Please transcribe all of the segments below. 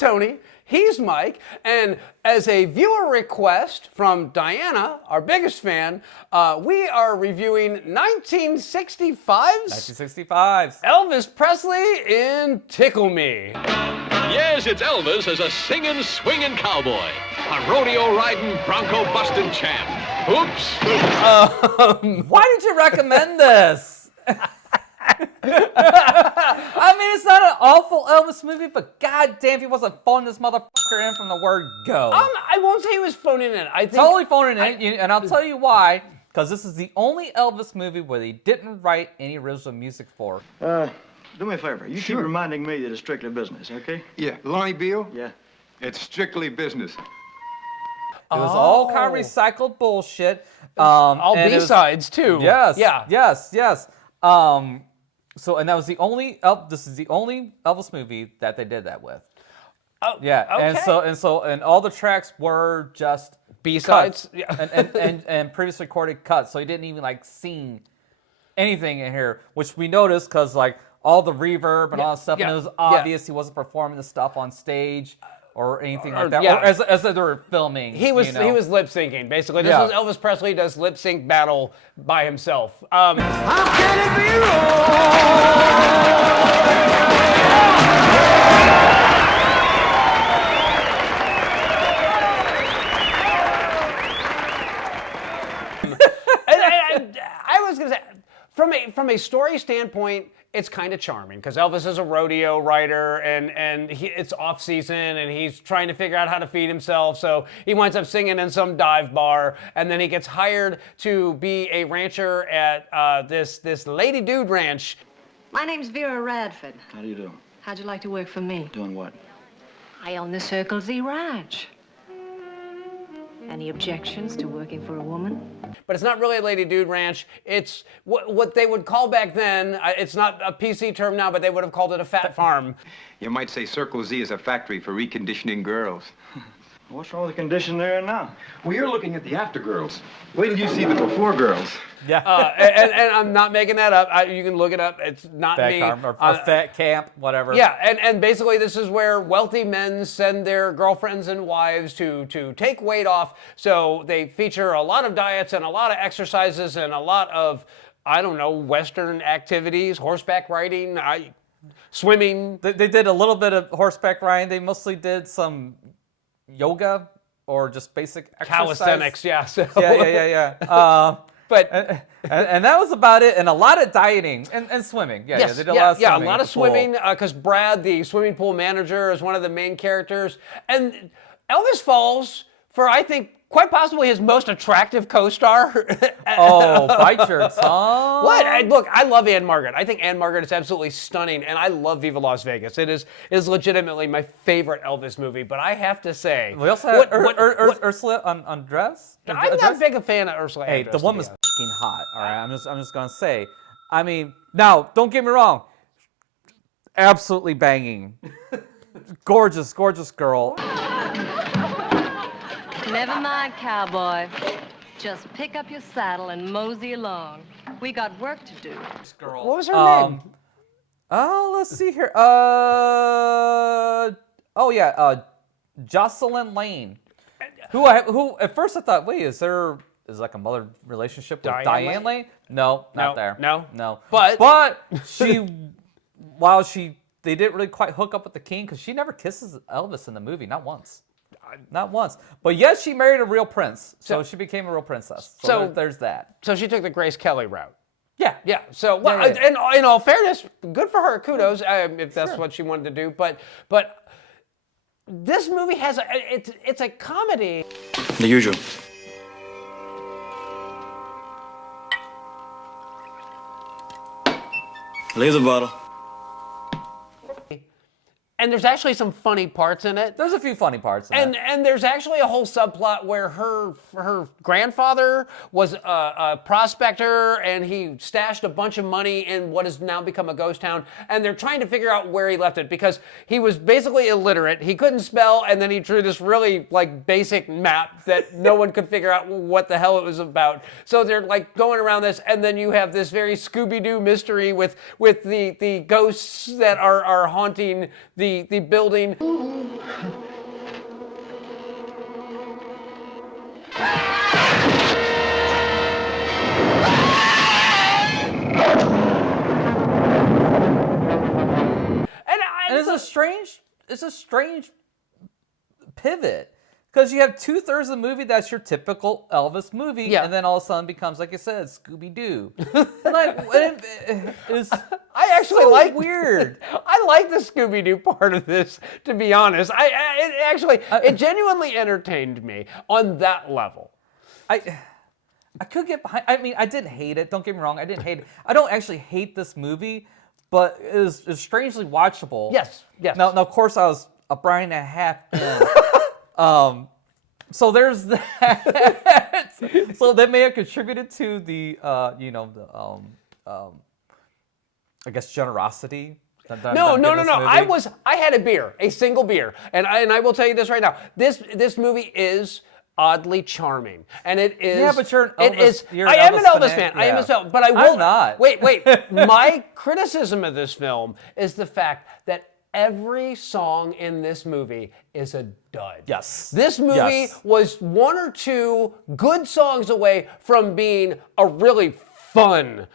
Tony. He's Mike, and as a viewer request from Diana, our biggest fan, we are reviewing 1965's 1965's Elvis Presley in Tickle Me. Yes, it's Elvis as a singing, swinging cowboy, a rodeo-riding, bronco-busting champ. Oops. Why did you recommend this? I mean, it's not an awful Elvis movie, but goddamn, if he wasn't phoning this motherfucker in from the word go. I won't say he was phoning in. I think Totally phoning in, and I'll tell you why. Because this is the only Elvis movie where they didn't write any original music for. Do me a favor. You keep reminding me that it's strictly business, okay? Yeah, Lonnie Beale? Yeah. It's strictly business. It was all kind of recycled bullshit. all B-sides too. Yes. Yeah. Yes. So, and that was the only. This is the only Elvis movie that they did that with. Oh, yeah. Okay. And all the tracks were just B-sides. cuts, and previously recorded cuts. So he didn't even like sing anything in here, which we noticed because like all the reverb and all that stuff, and it was obvious he wasn't performing the stuff on stage. Or anything like that, or as they were filming. He was lip syncing basically. This was Elvis Presley does lip sync battle by himself. How can it be wrong? I was gonna say, from a story standpoint, it's kind of charming because Elvis is a rodeo rider and it's off season and he's trying to figure out how to feed himself. So he winds up singing in some dive bar and then he gets hired to be a rancher at this Lady Dude ranch. My name's Vera Radford. How do you do? How'd you like to work for me? Doing what? I own the Circle Z Ranch. Any objections to working for a woman? But it's not really a Lady Dude ranch. It's what they would call back then, it's not a PC term now, but they would have called it a fat farm. You might say Circle Z is a factory for reconditioning girls. What's wrong with the condition there now? Well, you're looking at the after girls. Wait till you see the before girls. Yeah. And I'm not making that up. You can look it up. It's not fat me. Farm or fat camp, whatever. Yeah, and basically this is where wealthy men send their girlfriends and wives to take weight off. So they feature a lot of diets and a lot of exercises and a lot of, I don't know, Western activities, horseback riding, swimming. They did a little bit of horseback riding. They mostly did some yoga or just basic exercise. Calisthenics, yeah. So. Yeah. But and that was about it, and a lot of dieting and swimming. Yeah, yes, they did a lot of swimming. Yeah, a lot of swimming because Brad, the swimming pool manager, is one of the main characters, and Elvis falls for, I think, quite possibly his most attractive co-star. Oh, bite shirts, huh? What? Look, I love Anne Margaret. I think Anne Margaret is absolutely stunning, and I love Viva Las Vegas. It is legitimately my favorite Elvis movie, but I have to say... We also had Ursula on dress. I'm not big a fan of Ursula. Hey, the woman's fucking hot, all right? I'm just going to say. I mean, now, don't get me wrong. Absolutely banging. Gorgeous, gorgeous girl. Never mind, cowboy. Just pick up your saddle and mosey along. We got work to do. Girl. What was her name? Oh, let's see here. Jocelyn Lane. Who at first I thought, wait, is like a mother relationship with Diane Lane? No, not there. No. But they didn't really quite hook up with the king because she never kisses Elvis in the movie, not once. Not once. But yes, she married a real prince, so she became a real princess. So there's that. So she took the Grace Kelly route. Yeah. Yeah. So, well, and in all fairness, good for her. Kudos if that's what she wanted to do. But this movie has it's a comedy. The usual. Leave the bottle. And there's actually some funny parts in it. There's a few funny parts in it. And there's actually a whole subplot where her grandfather was a prospector and he stashed a bunch of money in what has now become a ghost town. And they're trying to figure out where he left it because he was basically illiterate. He couldn't spell, and then he drew this really like basic map that no one could figure out what the hell it was about. So they're like going around this, and then you have this very Scooby-Doo mystery with the ghosts that are haunting the the building. And it's a strange pivot. Because you have 2/3 of the movie that's your typical Elvis movie, and then all of a sudden becomes, like I said, Scooby-Doo. It's I actually so like weird. I like the Scooby-Doo part of this, to be honest. It genuinely entertained me on that level. I could get behind. I mean, I didn't hate it. Don't get me wrong. I didn't hate it. I don't actually hate this movie, but it was strangely watchable. Yes. Now, of course, I was a Brian and a half in. So there's that. So that may have contributed to the, I guess, generosity. No. I had a beer, a single beer, and I will tell you this right now. This movie is oddly charming, and it is. Yeah, but you're an Elvis. I am an Elvis fan. Yeah. I am a Elvis, but I will I'm not. Wait. My criticism of this film is the fact that every song in this movie is a dud. Yes. This movie was one or two good songs away from being a really fun,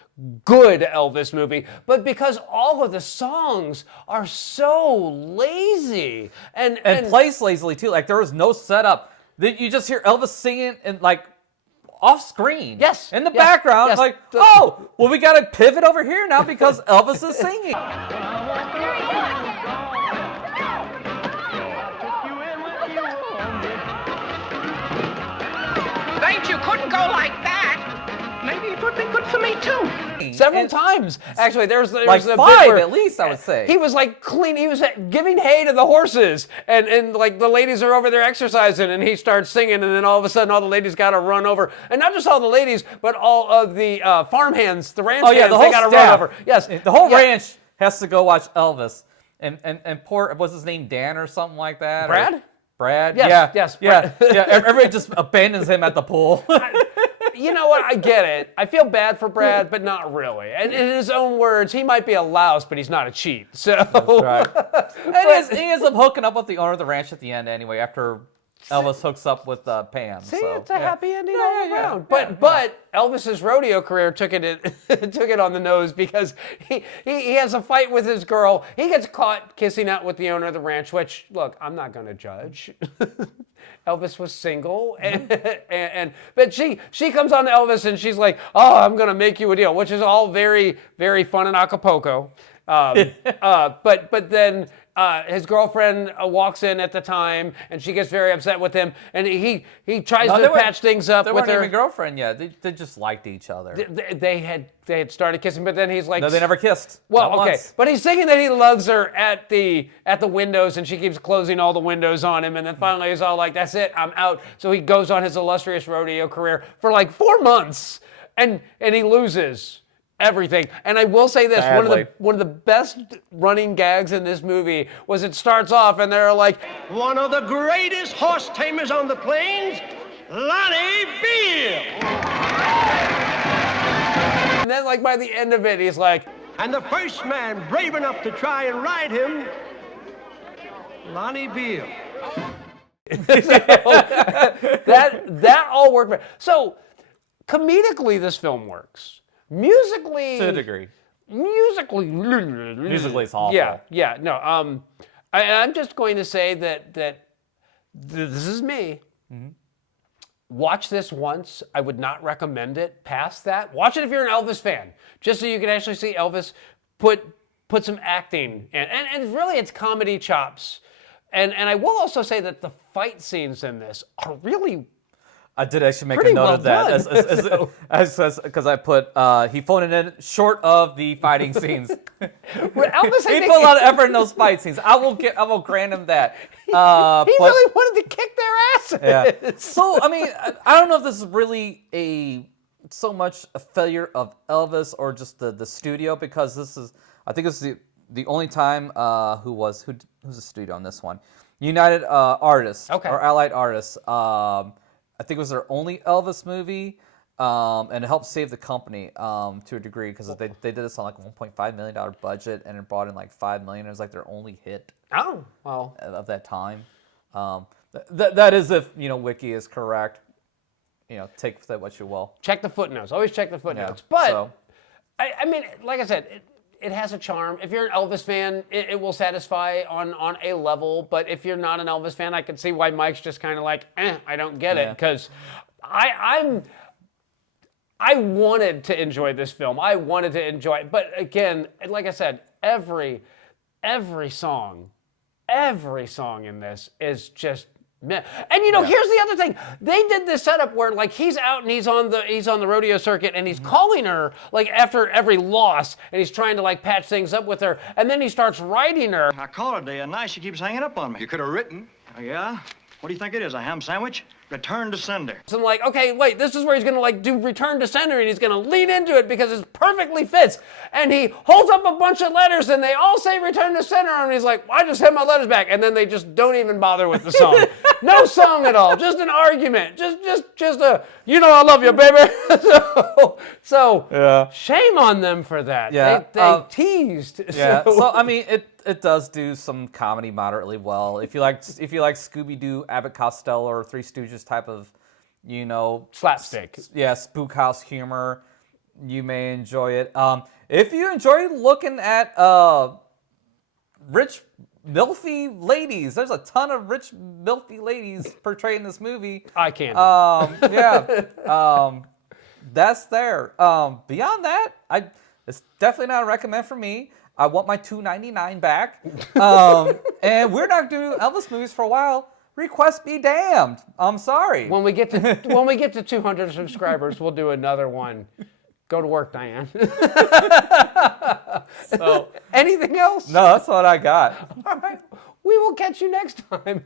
good Elvis movie, but because all of the songs are so lazy and plays lazily too. Like there was no setup. You just hear Elvis singing and like off screen. Yes. In the background, yes. like, oh, well, we got to pivot over here now because Elvis is singing. Thanks, you couldn't go like that. Maybe it would be good for me, too. Several times, actually. There was like a five bit where at least, I would say. He was like clean. He was giving hay to the horses, and like the ladies are over there exercising, and he starts singing, and then all of a sudden, all the ladies got to run over, and not just all the ladies, but all of the farm hands, the ranch hands, the whole they got to staff. run over. Yes, the whole ranch has to go watch Elvis, and poor, what's his name, Dan or something like that? Brad? Brad? Yes, yeah. Everybody just abandons him at the pool. You know what? I get it. I feel bad for Brad, but not really. And in his own words, he might be a louse, but he's not a cheat. So that's right. And he ends up hooking up with the owner of the ranch at the end anyway, after Elvis hooks up with Pam. See, so, it's a happy ending all around. But Elvis's rodeo career took it on the nose because he has a fight with his girl. He gets caught kissing out with the owner of the ranch, which, look, I'm not going to judge. Elvis was single, but she comes on to Elvis and she's like, "Oh, I'm going to make you a deal," which is all very, very fun in Acapulco. But then his girlfriend walks in at the time, and she gets very upset with him, and he tries to patch things up with her. They weren't even girlfriend yet. They just liked each other. They had started kissing, but then he's like, no, they never kissed. Well, Not okay, once. but he's thinking that he loves her at the windows, and she keeps closing all the windows on him, and then finally he's all like, "That's it, I'm out." So he goes on his illustrious rodeo career for like 4 months, and he loses everything. And I will say this, one of the best running gags in this movie was it starts off and they're like, One of the greatest horse tamers on the plains, Lonnie Beale. and then like by the end of it, he's like, And the first man brave enough to try and ride him, Lonnie Beale. that all worked. So comedically, this film works. Musically, To a degree. Musically, it's awful. Yeah. No. I'm just going to say that this is me. Mm-hmm. Watch this once. I would not recommend it past that. Watch it if you're an Elvis fan, just so you can actually see Elvis put some acting in. And really, it's comedy chops. And I will also say that the fight scenes in this are really. I did actually make a Pretty note well of that, done. because I put he phoned it in short of the fighting scenes. Elvis, He put a lot of effort in those fight scenes. I will grant him that. He really wanted to kick their asses. Yeah. So I mean, I don't know if this is really so much a failure of Elvis or just the studio, because I think this is the only time who's the studio on this one? United Artists or Allied Artists. I think it was their only Elvis movie, and it helped save the company to a degree because they did this on like $1.5 million budget and it brought in like $5 million. It was like their only hit. Oh, well. Of that time. That is if Wiki is correct. Take that what you will. Check the footnotes. Always check the footnotes. Yeah, But so. I mean, like I said, it has a charm. If you're an Elvis fan, it will satisfy on a level. But if you're not an Elvis fan, I can see why Mike's just kind of like, I don't get it. Because I wanted to enjoy this film. I wanted to enjoy it. But again, like I said, every song in this is just meh. And here's the other thing. They did this setup where like he's out and he's on the rodeo circuit and he's calling her like after every loss and he's trying to like patch things up with her and then he starts writing her. I call her day and night. She keeps hanging up on me. You could have written. Oh, yeah? What do you think it is, a ham sandwich? Return to sender. So I'm like, okay, wait, this is where he's gonna like do return to sender and he's gonna lean into it because it perfectly fits. And he holds up a bunch of letters and they all say return to sender and he's like, well, I just have my letters back. And then they just don't even bother with the song. No song at all, just an argument. Just a, I love you, baby. so yeah. Shame on them for that. Yeah. They teased. Yeah. So I mean it does do some comedy moderately well. If you like Scooby-Doo, Abbott Costello, or Three Stooges type of, slapstick. Spook house humor, you may enjoy it. If you enjoy looking at rich milfy ladies, there's a ton of rich milfy ladies portrayed in this movie. I can't. That's there. Beyond that, it's definitely not a recommend for me. I want my $2.99 back. And we're not doing Elvis movies for a while. Request be damned. I'm sorry. When we get to 200 subscribers, we'll do another one. Go to work, Diane. So, anything else? No, that's what I got. All right. We will catch you next time.